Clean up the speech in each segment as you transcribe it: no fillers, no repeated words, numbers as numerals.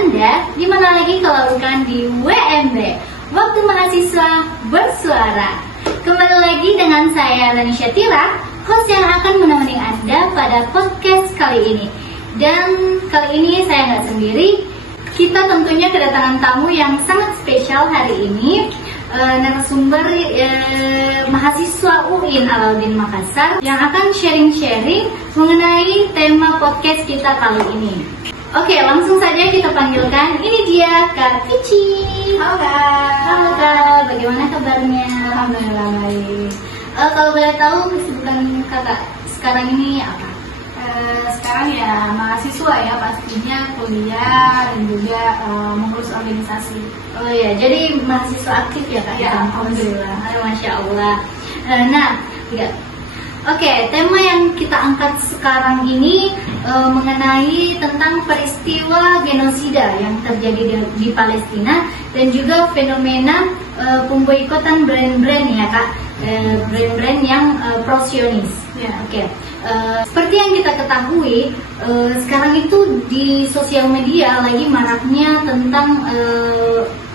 Anda, di mana lagi kalau bukan di WMB, Waktu Mahasiswa Bersuara. Kembali lagi dengan saya Lanisha Tira, host yang akan menemani Anda pada podcast kali ini. Dan kali ini saya nggak sendiri, kita tentunya kedatangan tamu yang sangat spesial hari ini, narasumber mahasiswa UIN Alauddin Makassar yang akan sharing-sharing mengenai tema podcast kita kali ini. Oke, langsung saja kita panggilkan. Ini dia Kak Pici. Halo Kak. Halo Kak, bagaimana kabarnya? Alhamdulillah baik. Kalau boleh tahu kesibukan Kakak sekarang ini apa? Sekarang ya mahasiswa ya, pastinya kuliah dan juga mengurus organisasi. Oh ya, jadi mahasiswa aktif ya Kak? Ya, alhamdulillah. Masya Allah. Nah, ya. Oke, tema yang kita angkat sekarang ini mengenai tentang peristiwa genosida yang terjadi di Palestina dan juga fenomena pemboikotan brand-brand ya Kak, brand-brand yang pro-Zionis. Ya. Oke. Seperti yang kita ketahui, sekarang itu di sosial media lagi maraknya tentang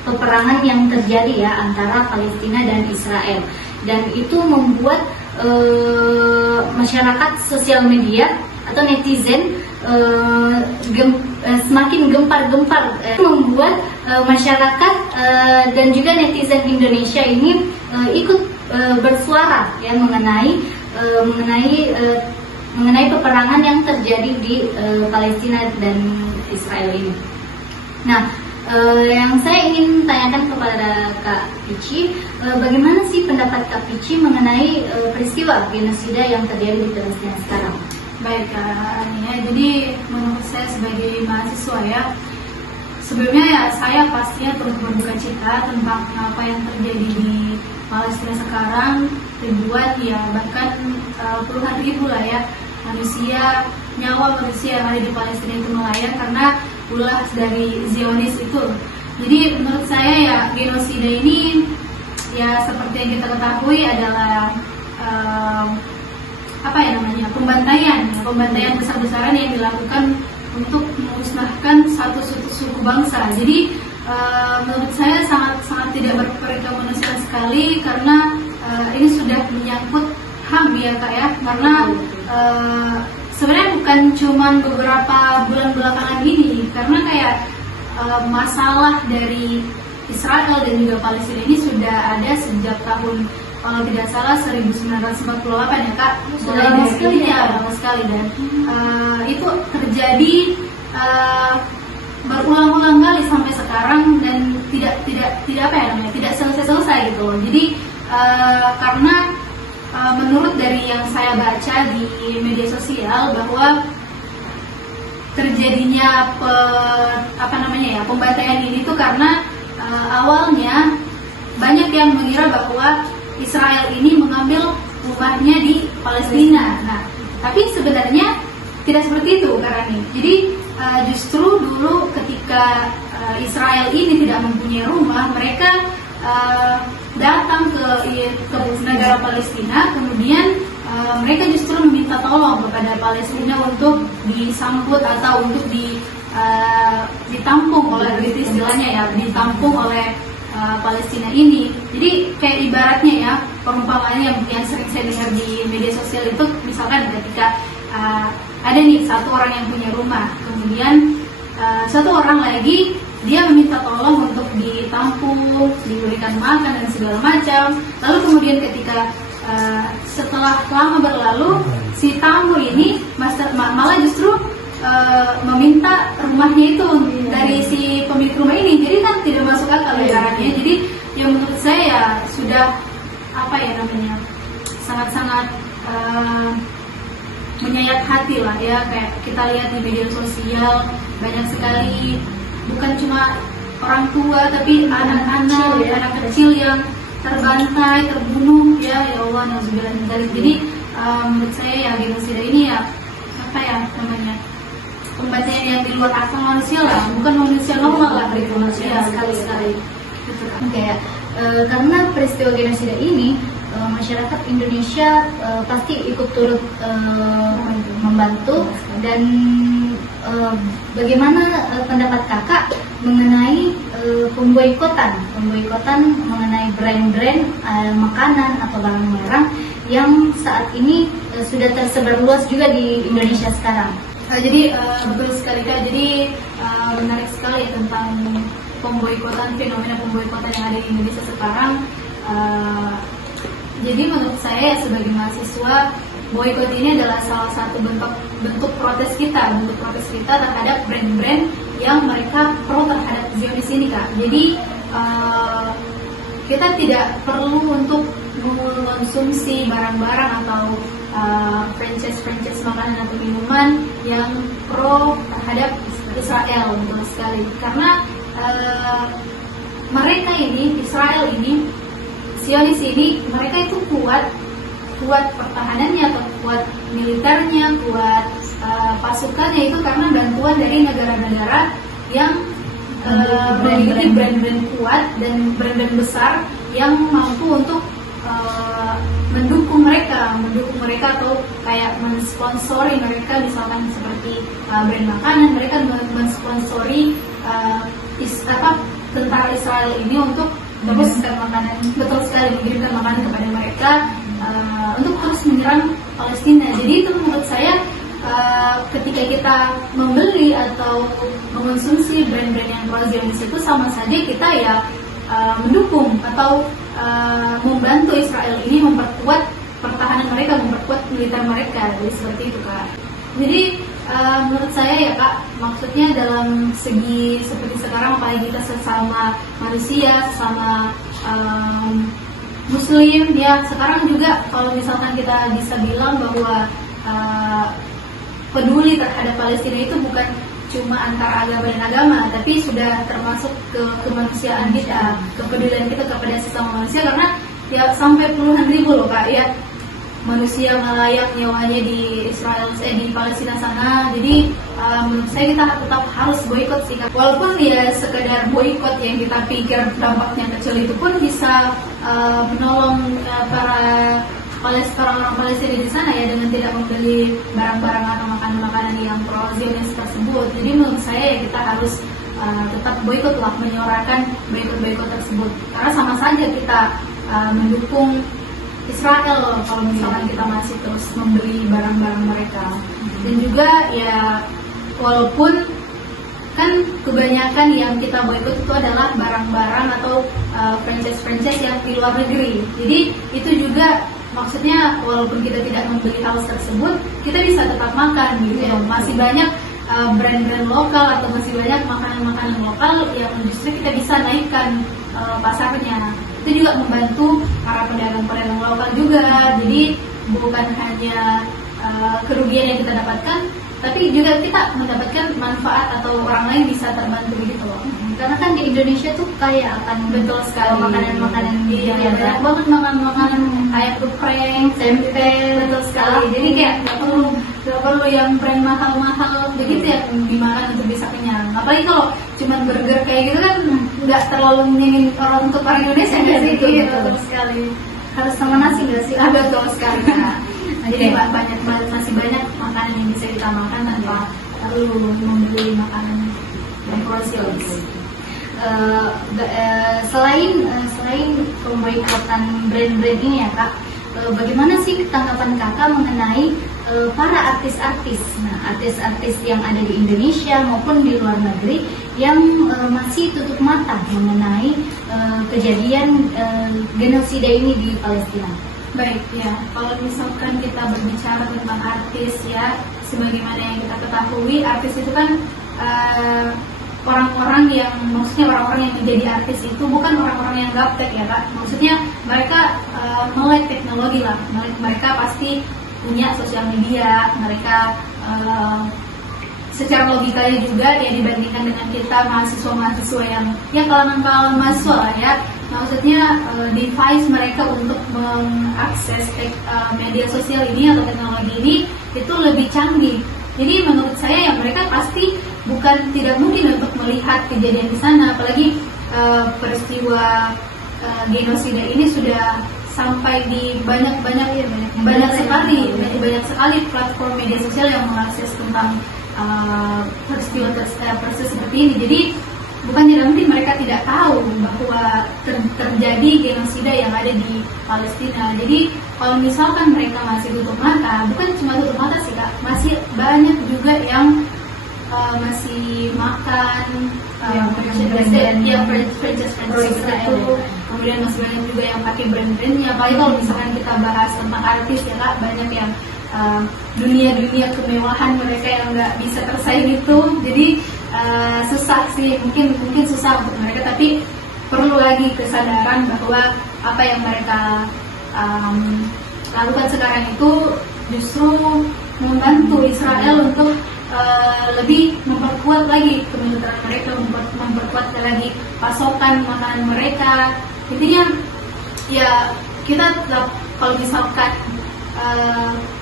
peperangan yang terjadi ya antara Palestina dan Israel, dan itu membuat masyarakat sosial media atau netizen semakin gempar-gempar, membuat masyarakat dan juga netizen Indonesia ini ikut bersuara ya mengenai peperangan yang terjadi di Palestina dan Israel ini. Nah, yang saya ingin tanyakan kepada Kak Pici, bagaimana sih pendapat Kak Pici mengenai peristiwa genosida yang terjadi di Palestina sekarang? Baik Kak Ania, jadi menurut saya sebagai mahasiswa ya, sebelumnya ya saya pastinya turut berduka cita tentang apa yang terjadi di Palestina sekarang, ribuan ya bahkan puluhan ribu lah ya nyawa manusia yang ada di Palestina itu melayang karena ulah dari Zionis itu. Jadi menurut saya ya genosida ini ya seperti yang kita ketahui adalah pembantaian besar-besaran yang dilakukan untuk memusnahkan satu suku bangsa. Jadi menurut saya sangat tidak berkemanusiaan sekali karena ini sudah menyangkut HAM ya Kak ya, karena sebenarnya bukan cuma beberapa bulan belakangan ini, karena kayak masalah dari Israel dan juga Palestina ini sudah ada sejak tahun kalau tidak salah 1948 ya Kak, lama sekali dan itu terjadi berulang-ulang kali sampai sekarang dan tidak selesai gitu loh. Jadi karena menurut dari yang saya baca di media sosial bahwa terjadinya pembantaian ini tuh karena awalnya banyak yang mengira bahwa Israel ini mengambil rumahnya di Palestina. Nah, tapi sebenarnya tidak seperti itu karena ini. Jadi justru dulu ketika Israel ini tidak mempunyai rumah, mereka datang ke negara Palestina, kemudian mereka justru meminta tolong kepada Palestina untuk disambut atau untuk ditampung oleh British istilahnya ya, ditampung oleh Palestina ini. Jadi kayak ibaratnya ya, perumpamaannya yang sering saya dengar di media sosial itu, misalkan ketika ada nih satu orang yang punya rumah, kemudian satu orang lagi dia meminta tolong untuk ditampung, diberikan makan dan segala macam. Lalu kemudian ketika setelah lama berlalu, si tamu ini malah justru meminta rumahnya itu dari si pemilik rumah ini. Jadi kan tidak masuk akal caranya. Jadi yang menurut saya ya sudah sangat-sangat menyayat hati lah ya. Kayak kita lihat di media sosial banyak sekali, bukan cuma orang tua tapi anak-anak, anak kecil yang terbantai, terbunuh ya Allah, nauzubillah min dzalik. Jadi menurut saya ya genosida ini ya pembantaian yang di luar akal manusia lah, bukan manusia normal lah, manusia sekali-sekali. Oke, karena peristiwa genosida ini masyarakat Indonesia pasti ikut turut membantu. Dan bagaimana pendapat kakak mengenai pemboikotan mengenai brand-brand makanan atau barang-barang yang saat ini sudah tersebar luas juga di Indonesia sekarang. Jadi betul sekali Kak. Jadi menarik sekali tentang fenomena pemboikotan yang ada di Indonesia sekarang. Jadi menurut saya sebagai mahasiswa, boikot ini adalah salah satu bentuk protes kita terhadap brand-brand yang mereka pro terhadap Zionis ini Kak. Jadi kita tidak perlu untuk mengkonsumsi barang-barang atau franchise makanan atau minuman yang pro terhadap Israel, betul sekali. Karena mereka ini, Israel ini, Zionis ini, mereka itu kuat pertahanannya, atau kuat militernya, kuat pasukannya itu karena bantuan dari negara-negara yang memiliki brand-brand kuat dan brand-brand besar yang mampu untuk mendukung mereka atau kayak mensponsori mereka, misalkan seperti brand makanan, mereka mensponsori tentara Israel ini untuk mengirimkan makanan, betul sekali, mengirimkan makanan kepada mereka untuk terus menyerang Palestina. Jadi itu menurut saya ketika kita membeli atau mengonsumsi brand-brand yang pro-Zionis itu sama saja kita ya mendukung atau membantu Israel ini memperkuat pertahanan mereka, memperkuat militer mereka. Jadi seperti itu Kak. Jadi menurut saya ya Kak, maksudnya dalam segi seperti sekarang, apalagi kita sesama manusia, sesama Muslim ya, sekarang juga kalau misalkan kita bisa bilang bahwa peduli terhadap Palestina itu bukan cuma antara agama dan agama, tapi sudah termasuk ke kemanusiaan kita, kepedulian kita kepada sesama manusia, karena ya sampai puluhan ribu loh Kak ya manusia melayang nyawanya di Israel, di Palestina sana. Jadi menurut saya kita tetap harus boikot sih Kak. Walaupun ya sekedar boikot yang kita pikir dampaknya kecil, itu pun bisa menolong para orang Palestina di sana ya, dengan tidak membeli barang-barang atau makanan-makanan yang pro-Zionis tersebut. Jadi menurut saya ya kita harus tetap boikot lah, menyuarakan boikot tersebut, karena sama saja kita mendukung Israel kalau misalkan kita masih terus membeli barang-barang mereka. Dan juga ya walaupun kan kebanyakan yang kita boikot itu adalah barang-barang atau franchise yang di luar negeri. Jadi itu juga maksudnya walaupun kita tidak membeli hal tersebut, kita bisa tetap makan gitu ya. Masih banyak brand-brand lokal atau masih banyak makanan-makanan lokal yang justru kita bisa naikkan pasarnya. Itu juga membantu para pedagang-pedagang lokal juga. Jadi bukan hanya kerugian yang kita dapatkan, tapi juga kita mendapatkan manfaat atau orang lain bisa terbantu gitu loh. Karena kan di Indonesia tuh kaya akan betul sekali makanan-makanan ya, banyak banget makanan kayak geprek, tempe, betul sekali. Jadi kayak nggak perlu yang brand mahal-mahal begitu ya dimakan untuk bisa kenyang. Apalagi kalau cuma burger kayak gitu kan nggak terlalu menyenangin untuk orang Indonesia nggak sih? Betul sekali. Harus sama nasi nggak sih? Betul sekali. Jadi masih banyak makanan yang bisa kita makan tanpa perlu membeli makanan yang pro-Zionis. Selain pemboikotan brand-brand ini ya Kak, bagaimana sih tanggapan Kakak mengenai para artis-artis, artis-artis yang ada di Indonesia maupun di luar negeri yang masih tutup mata mengenai kejadian genosida ini di Palestina? Baik ya, kalau misalkan kita berbicara tentang artis ya, sebagaimana yang kita ketahui, artis itu kan orang-orang yang menjadi artis itu bukan orang-orang yang gaptek ya Kak. Maksudnya mereka melek teknologi lah, mereka pasti punya sosial media, mereka secara logikanya juga ya dibandingkan dengan kita mahasiswa-mahasiswa yang kalangan mahasiswa lah ya. Maksudnya device mereka untuk mengakses media sosial ini atau teknologi ini itu lebih canggih. Jadi menurut saya ya mereka pasti tidak mungkin untuk melihat kejadian di sana, apalagi peristiwa genosida ini sudah sampai di banyak sekali platform media sosial yang mengakses tentang peristiwa seperti ini. Jadi bukan tidak mungkin mereka tidak tahu bahwa terjadi genosida yang ada di Palestina. Jadi kalau misalkan mereka masih tutup mata, bukan cuma tutup mata sih Kak, masih banyak juga yang masih makan franchise itu, kemudian masih banyak juga yang pakai brand-brandnya. Apalagi kalau misalkan kita bahas tentang artis ya Kak, banyak yang dunia kemewahan mereka yang nggak bisa tersaing itu. Jadi susah sih, mungkin susah untuk mereka, tapi perlu lagi kesadaran bahwa apa yang mereka lakukan sekarang itu justru membantu Israel untuk lebih memperkuat lagi kemiliteran mereka, memperkuat lagi pasokan makanan mereka. Intinya ya kita tetap, kalau misalkan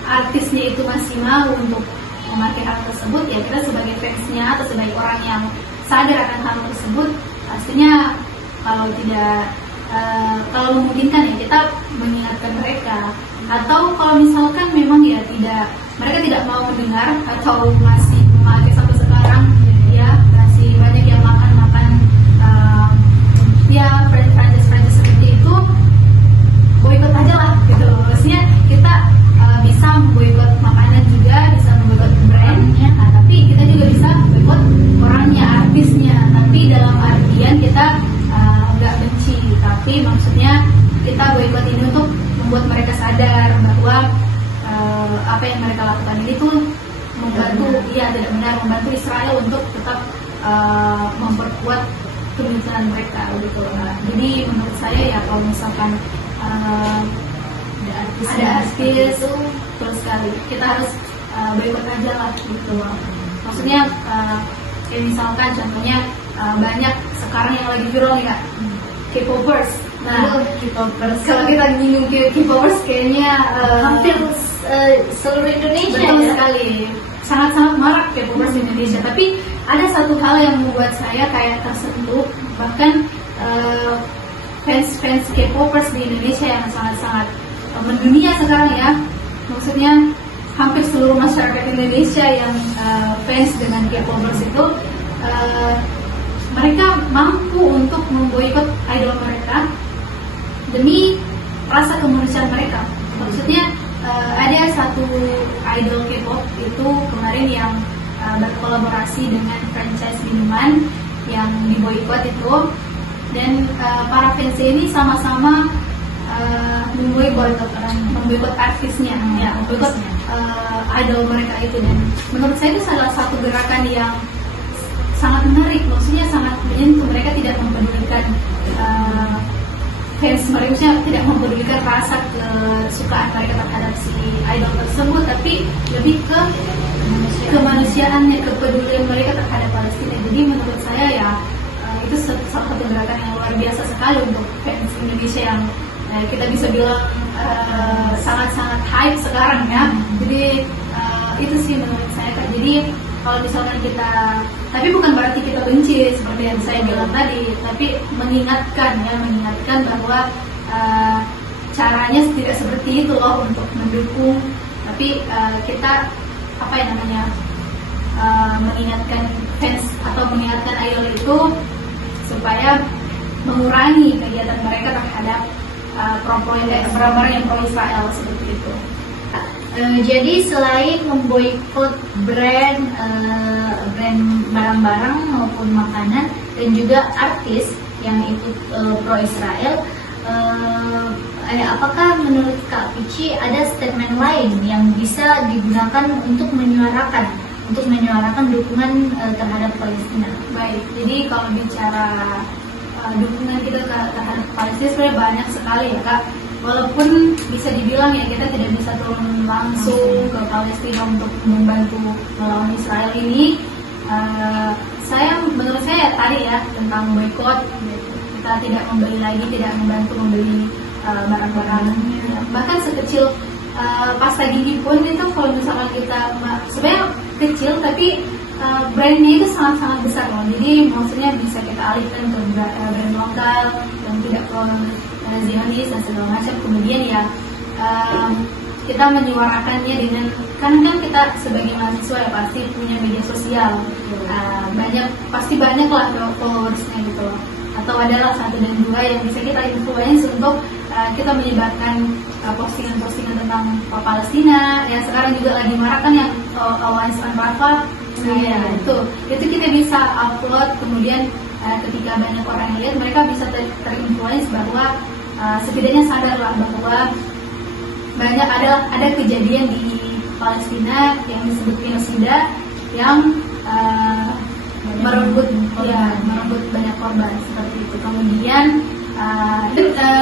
artisnya itu masih mau untuk memakai hal tersebut, ya kita sebagai fansnya atau sebagai orang yang sadar akan hal tersebut, pastinya kalau tidak kalau memungkinkan ya kita mengingatkan mereka. Atau kalau misalkan memang ya mereka tidak mau mendengar atau masih memakai sampai sekarang, ya masih banyak yang makan ya franchise seperti itu, boikot aja lah gitu. Maksudnya kita bisa boikot makanan juga, bisa boikot brandnya, tapi kita juga bisa boikot orangnya, artisnya. Tapi dalam artian kita nggak benci, tapi maksudnya kita boikot ini untuk membuat mereka sadar bahwa apa yang mereka lakukan ini tuh membantu, tidak benar, membantu Israel untuk tetap memperkuat kemiliteran mereka gitu. Jadi menurut saya ya kalau misalkan ada artis terus sekali kita harus boikot aja lah gitu. Maksudnya kayak misalkan contohnya banyak sekarang yang lagi viral ya K-popers. Nah, K-popers kalau kita nyinggung K-popers kayaknya hampir seluruh Indonesia. Betul ya? sekali, sangat-sangat marak K-popers di Indonesia. Tapi ada satu hal yang membuat saya kayak tersentuh, bahkan fans K-popers di Indonesia yang sangat-sangat mendunia sekarang ya. Maksudnya hampir seluruh masyarakat Indonesia yang fans dengan K-popers itu mereka mampu untuk memboikot idol mereka demi rasa kemanusiaan mereka. Maksudnya ada satu idol K-pop itu kemarin yang berkolaborasi dengan franchise minuman yang diboikot itu, dan para fans ini sama-sama memboikot artisnya, ya, memboikot idol mereka itu. Dan menurut saya itu salah satu gerakan yang sangat menarik, maksudnya sangat menyentuh. Mereka tidak mempedulikan fans mereka, tidak mempedulikan rasa kesukaan mereka terhadap si idol tersebut, tapi lebih ke kemanusiaannya, kepedulian mereka terhadap Palestina. Jadi menurut saya ya itu salah satu gerakan yang luar biasa sekali untuk fans Indonesia yang kita bisa bilang sangat-sangat hype sekarang ya. Jadi itu sih menurut saya Kak. Jadi kalau misalkan kita, tapi bukan berarti kita benci seperti yang saya bilang tadi, tapi mengingatkan bahwa caranya tidak seperti itu loh untuk mendukung. Tapi kita mengingatkan fans atau mengingatkan idol itu supaya mengurangi kegiatan mereka terhadap orang-orang yang pro Israel seperti itu. Jadi selain memboikot brand barang-barang maupun makanan dan juga artis yang ikut pro Israel, apakah menurut Kak Pici ada statement lain yang bisa digunakan untuk menyuarakan dukungan terhadap Palestina? Baik, jadi kalau bicara dukungan kita terhadap Palestina sebenarnya banyak sekali ya Kak. Walaupun bisa dibilang ya kita tidak bisa turun langsung ke Palestina untuk membantu melawan Israel ini, menurut saya tadi ya tentang boykot, kita tidak membeli lagi, tidak membantu membeli barang-barang, bahkan sekecil pasta gigi pun itu kalau misalkan kita sebenarnya kecil tapi brandnya itu sangat-sangat besar loh. Jadi maksudnya bisa kita alihkan ke brand lokal yang tidak pro Zionis dan segala macam. Kemudian ya kita menyuarakannya dengan kan kita sebagai mahasiswa ya pasti punya media sosial. Pasti banyak lah followersnya gitu, atau adalah 1 dan 2 yang bisa kita influence untuk kita menyebarkan postingan-postingan tentang Palestina. Ya sekarang juga lagi marak kan yang Alliance on Rafah. Itu kita bisa upload, kemudian ketika banyak orang yang lihat, mereka bisa terinfluence bahwa setidaknya sadarlah bahwa banyak ada kejadian di Palestina yang disebut genosida yang merenggut banyak korban seperti itu. Kemudian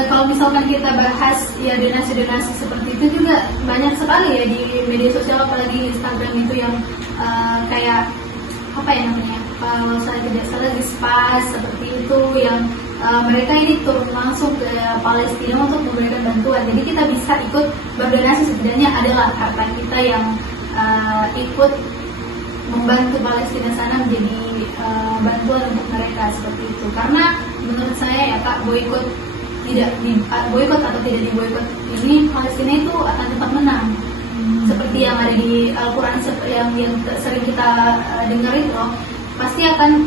kalau misalkan kita bahas ya donasi seperti itu juga banyak sekali ya di media sosial, apalagi Instagram itu yang kayak apa ya namanya, kalau saya tidak salah di Spas seperti itu, yang mereka ini turun langsung ke Palestina untuk memberikan bantuan. Jadi kita bisa ikut berdonasi, setidaknya adalah harta kita yang ikut membantu Palestina sana menjadi bantuan untuk mereka seperti itu. Karena menurut saya ya Kak, boykot atau tidak diboykot ini, Palestina itu akan tetap menang. Seperti yang ada di Al-Quran yang sering kita dengar itu,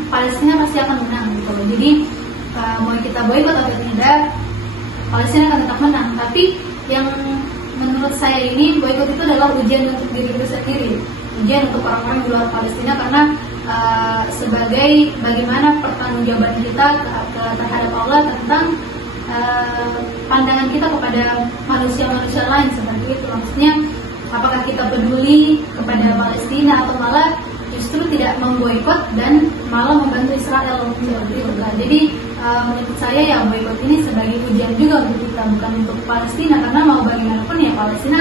Palestina pasti akan menang gitu. Jadi mau kita boykot atau tidak, Palestina akan tetap menang. Tapi yang menurut saya ini, boykot itu adalah ujian untuk diri kita sendiri, ujian untuk orang-orang di luar Palestina, karena sebagai bagaimana pertanggungjawaban kita terhadap Allah tentang pandangan kita kepada manusia-manusia lain seperti itu. Maksudnya apakah kita peduli kepada Palestina atau malah justru tidak memboikot dan malah membantu Israel seperti itu kan. Jadi menurut saya ya boikot ini sebagai ujian juga untuk kita, bukan untuk Palestina, karena mau bagaimanapun ya Palestina